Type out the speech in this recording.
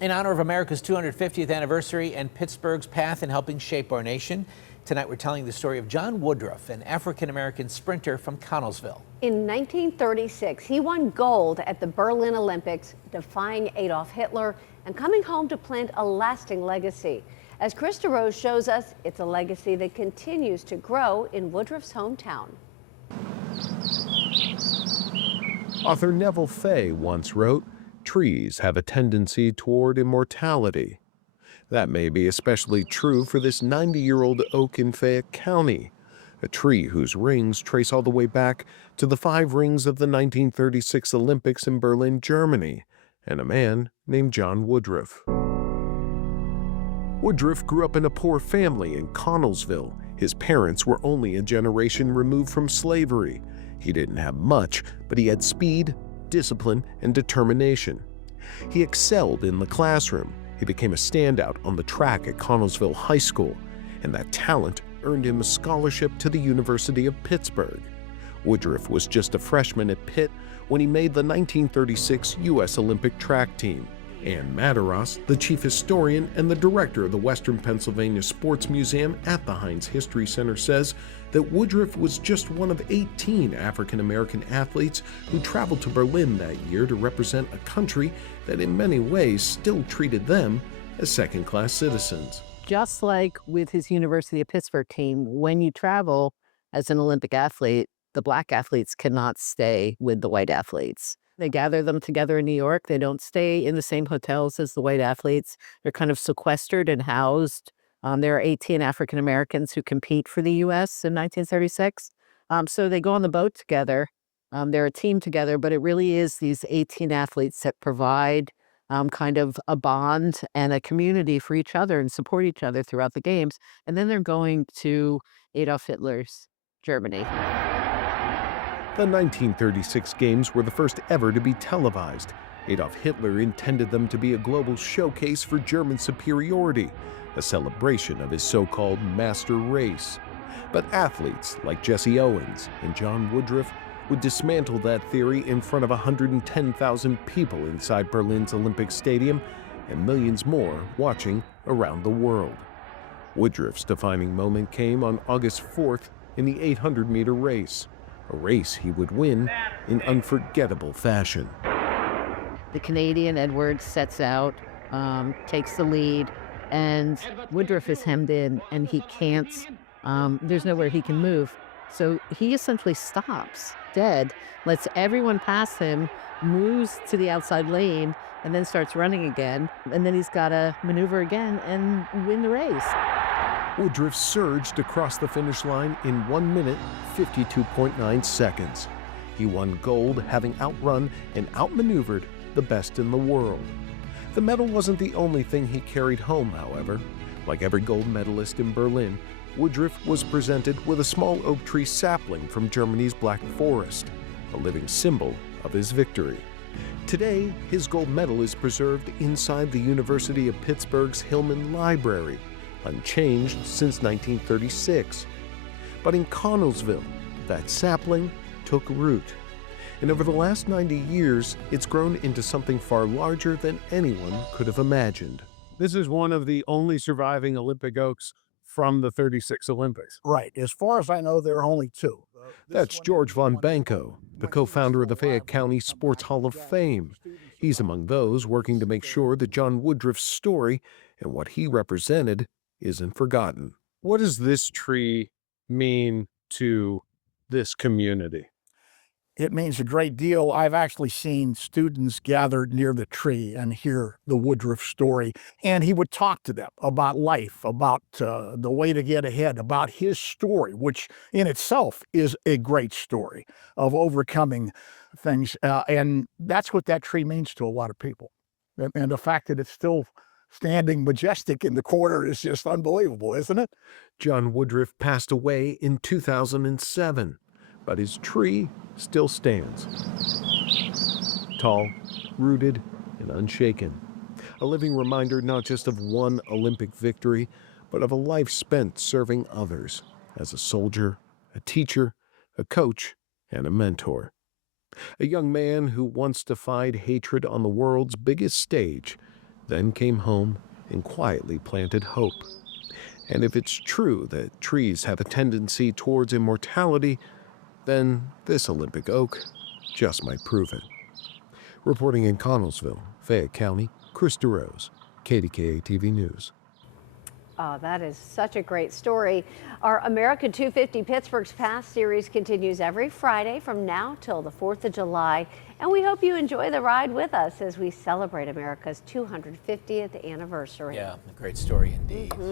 In honor of America's 250th anniversary and Pittsburgh's path in helping shape our nation, tonight we're telling the story of John Woodruff, an African-American sprinter from Connellsville. In 1936, he won gold at the Berlin Olympics, defying Adolf Hitler and coming home to plant a lasting legacy. As Chris DeRose shows us, it's a legacy that continues to grow in Woodruff's hometown. Author Neville Fay once wrote, "Trees have a tendency toward immortality." That may be especially true for this 90-year-old oak in Fayette County, a tree whose rings trace all the way back to the 5 rings of the 1936 Olympics in Berlin, Germany, and a man named John Woodruff. Woodruff grew up in a poor family in Connellsville. His parents were only a generation removed from slavery. He didn't have much, but he had speed, discipline, and determination. He excelled in the classroom. He became a standout on the track at Connellsville High School, and that talent earned him a scholarship to the University of Pittsburgh. Woodruff was just a freshman at Pitt when he made the 1936 U.S. Olympic track team. Ann Mataros, the chief historian and the director of the Western Pennsylvania Sports Museum at the Heinz History Center, says that Woodruff was just one of 18 African-American athletes who traveled to Berlin that year to represent a country that in many ways still treated them as second-class citizens. Just like with his University of Pittsburgh team, when you travel as an Olympic athlete, the black athletes cannot stay with the white athletes. They gather them together in New York. They don't stay in the same hotels as the white athletes. They're kind of sequestered and housed. There are 18 African Americans who compete for the U.S. in 1936. So they go on the boat together. They're a team together, but it really is these 18 athletes that provide kind of a bond and a community for each other and support each other throughout the games. And then they're going to Adolf Hitler's Germany. The 1936 games were the first ever to be televised. Adolf Hitler intended them to be a global showcase for German superiority, a celebration of his so-called master race. But athletes like Jesse Owens and John Woodruff would dismantle that theory in front of 110,000 people inside Berlin's Olympic Stadium and millions more watching around the world. Woodruff's defining moment came on August 4th in the 800-meter race, a race he would win in unforgettable fashion. The Canadian Edwards sets out, takes the lead, and Woodruff is hemmed in, and he can't, there's nowhere he can move. So he essentially stops dead, lets everyone pass him, moves to the outside lane, and then starts running again. And then he's got to maneuver again and win the race. Woodruff surged across the finish line in 1 minute, 52.9 seconds. He won gold, having outrun and outmaneuvered the best in the world. The medal wasn't the only thing he carried home, however. Like every gold medalist in Berlin, Woodruff was presented with a small oak tree sapling from Germany's Black Forest, a living symbol of his victory. Today, his gold medal is preserved inside the University of Pittsburgh's Hillman Library, unchanged since 1936. But in Connellsville, that sapling took root. And over the last 90 years, it's grown into something far larger than anyone could have imagined. This is one of the only surviving Olympic oaks from the 36 Olympics. Right. As far as I know, there are only 2. That's George Von Banco, the co-founder of the Fayette County Sports Hall of Fame. He's among those working to make sure that John Woodruff's story and what he represented isn't forgotten. What does this tree mean to this community? It means a great deal. I've actually seen students gathered near the tree and hear the Woodruff story. And he would talk to them about life, about the way to get ahead, about his story, which in itself is a great story of overcoming things. And that's what that tree means to a lot of people. And the fact that it's still standing majestic in the corner is just unbelievable, isn't it? John Woodruff passed away in 2007, but his tree still stands. Tall, rooted, and unshaken. A living reminder not just of one Olympic victory, but of a life spent serving others as a soldier, a teacher, a coach, and a mentor. A young man who once defied hatred on the world's biggest stage then came home and quietly planted hope. And if it's true that trees have a tendency towards immortality, then this Olympic oak just might prove it. Reporting in Connellsville, Fayette County, Chris DeRose, KDKA-TV News. Oh, that is such a great story. Our America 250 Pittsburgh's Past series continues every Friday from now till the 4th of July. And we hope you enjoy the ride with us as we celebrate America's 250th anniversary. Yeah, a great story indeed.